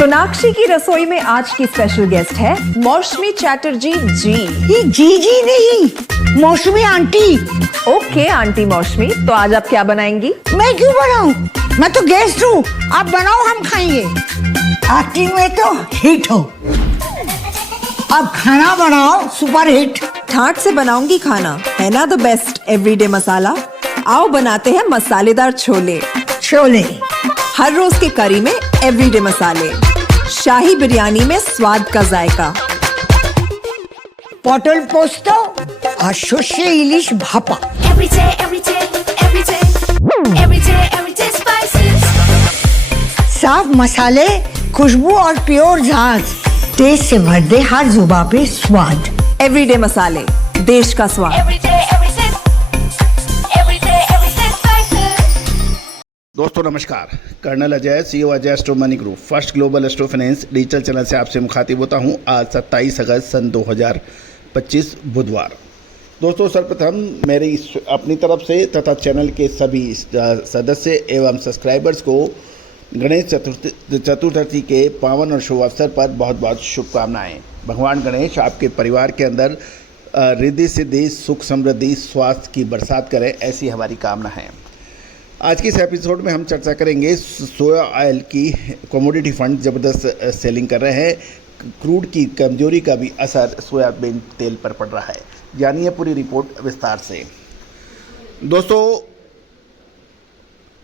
सोनाक्षी की रसोई में आज की स्पेशल गेस्ट है मौसमी चैटर्जी जी। ये जी नहीं, मौसमी आंटी। ओके आंटी मौसमी, तो आज आप क्या बनाएंगी? मैं क्यों बनाऊं? मैं तो गेस्ट हूँ, आप बनाओ हम खाएंगे। एक्टिंग में तो हिट हो, अब खाना बनाओ सुपर हिट। ठाट से बनाऊंगी खाना, है ना द बेस्ट एवरीडे मसाला। आओ बनाते हैं मसालेदार छोले। छोले हर रोज के करी में एवरीडे मसाले, शाही बिरयानी में स्वाद का जायका। পটল পোস্ত আর সর্ষে ইলিশ ভাপা। साफ मसाले, खुशबू और प्योर झाग, टेस्ट से भर दे हर जुबान पे स्वाद। एवरीडे मसाले, देश का स्वाद। दोस्तों नमस्कार, colonel Ajay, CEO Ajay astro money group, first global astro finance digital channel से आपसे मुखातिब होता हूं। आज 27 अगस्त सन 2025 बुधवार। दोस्तों सर्वप्रथम मेरी अपनी तरफ से तथा चैनल के सभी सदस्य एवं सब्सक्राइबर्स को गणेश चतुर्थी के पावन और शुभ अवसर पर बहुत बहुत शुभकामनाएं। भगवान गणेश आपके परिवार के अंदर रिद्धि सिद्धि, सुख समृद्धि, स्वास्थ्य की बरसात करें, ऐसी हमारी कामना है। आज के इस एपिसोड में हम चर्चा करेंगे सोया ऑयल की। कमोडिटी फंड ज़बरदस्त सेलिंग कर रहे हैं। क्रूड की कमजोरी का भी असर सोयाबीन तेल पर पड़ रहा है। जानिए पूरी रिपोर्ट विस्तार से। दोस्तों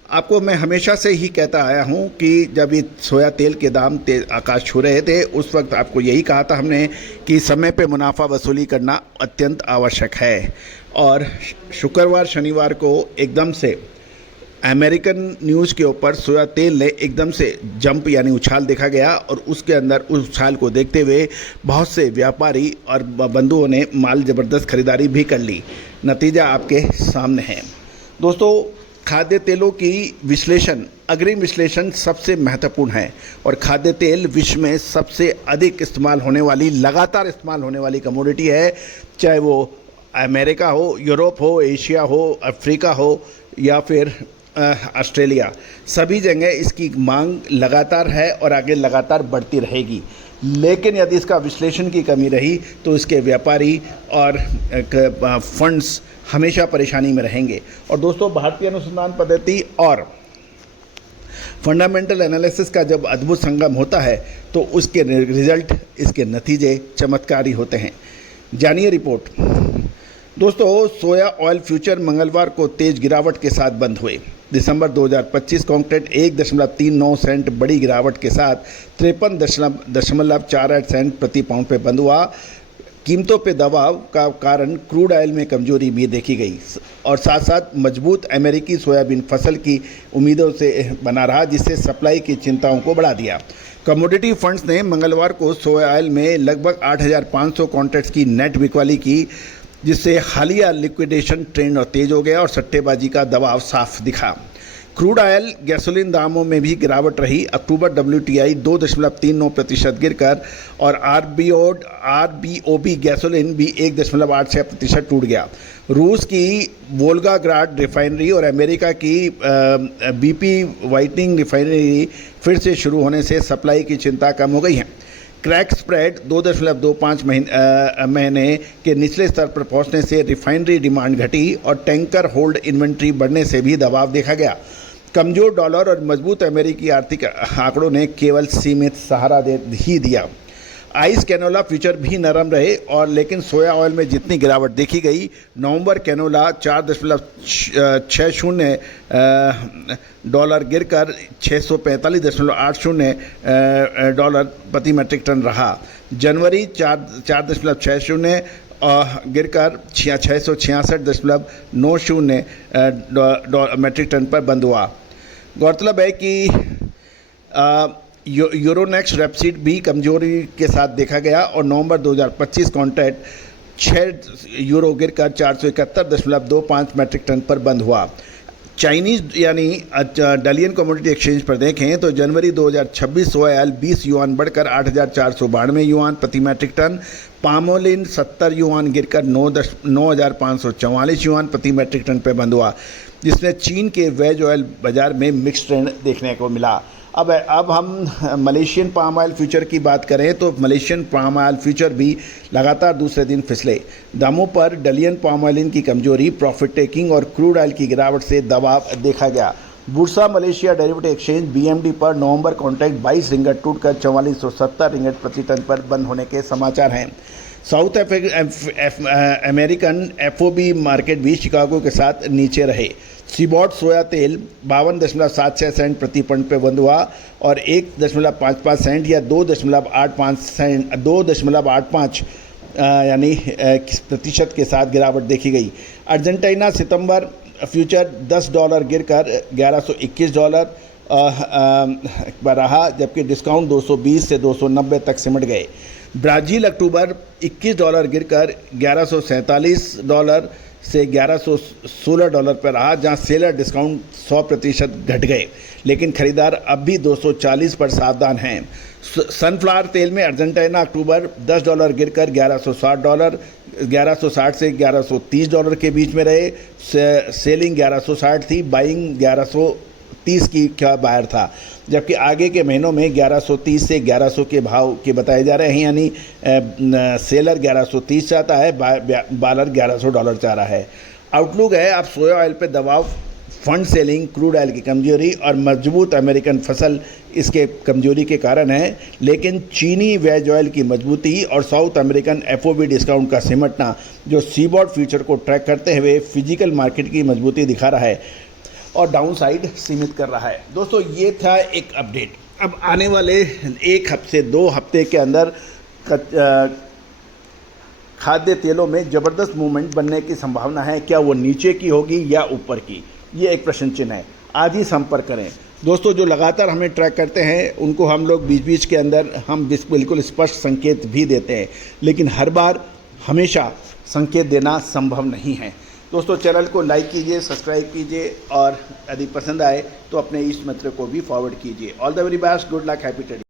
आपको मैं हमेशा से ही कहता आया हूं कि जब ये सोया तेल के दाम आकाश छू रहे थे, उस वक्त आपको यही कहा था हमने कि समय पे मुनाफा वसूली करना अत्यंत आवश्यक है। और शुक्रवार शनिवार को एकदम से अमेरिकन न्यूज़ के ऊपर सोया तेल ने एकदम से जंप यानी उछाल देखा गया और उसके अंदर उस उछाल को देखते हुए बहुत से व्यापारी और बंधुओं ने माल ज़बरदस्त खरीदारी भी कर ली। नतीजा आपके सामने है। दोस्तों खाद्य तेलों की विश्लेषण, अग्रिम विश्लेषण सबसे महत्वपूर्ण है और खाद्य तेल विश्व में सबसे अधिक इस्तेमाल होने वाली, लगातार इस्तेमाल होने वाली कमोडिटी है। चाहे वो अमेरिका हो, यूरोप हो, एशिया हो, अफ्रीका हो या फिर ऑस्ट्रेलिया, सभी जगह इसकी मांग लगातार है और आगे लगातार बढ़ती रहेगी। लेकिन यदि इसका विश्लेषण की कमी रही तो इसके व्यापारी और फंड्स हमेशा परेशानी में रहेंगे। और दोस्तों भारतीय अनुसंधान पद्धति और फंडामेंटल एनालिसिस का जब अद्भुत संगम होता है तो उसके रिजल्ट, इसके नतीजे चमत्कारी होते हैं। जानिए रिपोर्ट। दोस्तों सोया ऑयल फ्यूचर मंगलवार को तेज गिरावट के साथ बंद हुए। दिसंबर 2025 कॉन्ट्रैक्ट 1.39 सेंट बड़ी गिरावट के साथ 53.48 सेंट प्रति पाउंड पे बंद हुआ। कीमतों पे दबाव का कारण क्रूड ऑयल में कमजोरी भी देखी गई और साथ साथ मजबूत अमेरिकी सोयाबीन फसल की उम्मीदों से बना रहा, जिससे सप्लाई की चिंताओं को बढ़ा दिया। कमोडिटी फंड्स ने मंगलवार को सोया ऑयल में लगभग 8,500 कॉन्ट्रैक्ट्स की नेट बिकवाली की, जिससे हालिया लिक्विडेशन ट्रेंड और तेज हो गया और सट्टेबाजी का दबाव साफ दिखा। क्रूड ऑयल गैसोलीन दामों में भी गिरावट रही। अक्टूबर WTI 2.39% गिरकर और RBOB गैसोलीन भी 1.86% टूट गया। रूस की वोल्गाग्राड रिफाइनरी और अमेरिका की BP व्हाइटनिंग रिफाइनरी फिर से शुरू होने से सप्लाई की चिंता कम हो गई है। क्रैक स्प्रेड 2.25 महीने के निचले स्तर पर पहुंचने से रिफाइनरी डिमांड घटी और टैंकर होल्ड इन्वेंट्री बढ़ने से भी दबाव देखा गया। कमजोर डॉलर और मजबूत अमेरिकी आर्थिक आंकड़ों ने केवल सीमित सहारा ही दिया। आइस कैनोला फ्यूचर भी नरम रहे और लेकिन सोया ऑयल में जितनी गिरावट देखी गई, नवंबर कैनोला 4.60 डॉलर गिरकर 645.80 डॉलर प्रति मैट्रिक टन रहा। जनवरी 4.60 गिरकर 666.90 मैट्रिक टन पर बंद हुआ। गौरतलब है कि यूरोनेक्स्ट रेपसीड भी कमजोरी के साथ देखा गया और नवंबर 2025 कॉन्ट्रैक्ट 6 यूरो गिरकर 471.25 मैट्रिक टन पर बंद हुआ। चाइनीज़ यानी डलियन कमोडिटी एक्सचेंज पर देखें तो जनवरी 2026 सोया ऑयल 20 युआन बढ़कर 8,492 युआन प्रति मैट्रिक टन, पामोलिन 70 युआन गिरकर 9,544 युआन प्रति मैट्रिक टन पर बंद हुआ, जिसमें चीन के वेज ऑयल बाजार में मिक्स ट्रेंड देखने को मिला। अब हम मलेशियन पाम ऑयल फ्यूचर की बात करें तो मलेशियन पाम ऑयल फ्यूचर भी लगातार दूसरे दिन फिसले। दामों पर डलियन पाम ऑयल की कमजोरी, प्रॉफिट टेकिंग और क्रूड ऑयल की गिरावट से दबाव देखा गया। Bursa Malaysia derivative exchange BMD पर नवंबर कॉन्ट्रैक्ट 22 रिंगट टूटकर 4470 रिंगट प्रति टन पर बंद होने के समाचार हैं। साउथ अमेरिकन FOB मार्केट भी शिकागो के साथ नीचे रहे। सीबॉट सोया तेल 52.76 सेंट प्रति पौंड पे बंद हुआ और 1.55 सेंट या 2.85 यानी प्रतिशत के साथ गिरावट देखी गई। अर्जेंटीना सितंबर फ्यूचर $10 गिरकर $1121 पर रहा, जबकि डिस्काउंट 220 से 290 तक सिमट गए। ब्राज़ील अक्टूबर $21 गिरकर $1147 से $1116 पर रहा, जहां सेलर डिस्काउंट 100% घट गए, लेकिन खरीदार अब भी 240 पर सावधान हैं। सनफ्लावर तेल में अर्जेंटीना अक्टूबर $10 गिरकर $1160 से $1130 के बीच में रहे। सेलिंग 1160 थी, बाइंग 1130 की क्या बायर था, जबकि आगे के महीनों में 1130 से 1100 के भाव के बताए जा रहे हैं, यानी सेलर 1130 चाहता है, बालर $1100 चाह रहा है। आउटलुक है अब सोया ऑयल पे दबाव, फंड सेलिंग, क्रूड ऑयल की कमजोरी और मजबूत अमेरिकन फसल इसके कमजोरी के कारण है, लेकिन चीनी वेज ऑयल की मजबूती और साउथ अमेरिकन FOB डिस्काउंट का सिमटना जो सीबॉट फ्यूचर को ट्रैक करते हुए फिजिकल मार्केट की मजबूती दिखा रहा है और डाउन साइड सीमित कर रहा है। दोस्तों, ये था एक अपडेट। अब आने वाले 1 हफ्ते 2 हफ्ते के अंदर खाद्य तेलों में ज़बरदस्त मूवमेंट बनने की संभावना है। क्या वो नीचे की होगी या ऊपर की, ये एक प्रश्न चिन्ह है। आज ही संपर्क करें। दोस्तों, जो लगातार हमें ट्रैक करते हैं उनको हम लोग बीच बीच के अंदर हम बिल्कुल स्पष्ट संकेत भी देते हैं, लेकिन हर बार हमेशा संकेत देना संभव नहीं है। दोस्तों, चैनल को लाइक कीजिए, सब्सक्राइब कीजिए और यदि पसंद आए तो अपने इष्ट मित्र को भी फॉरवर्ड कीजिए। All the very best, good luck, happy trading.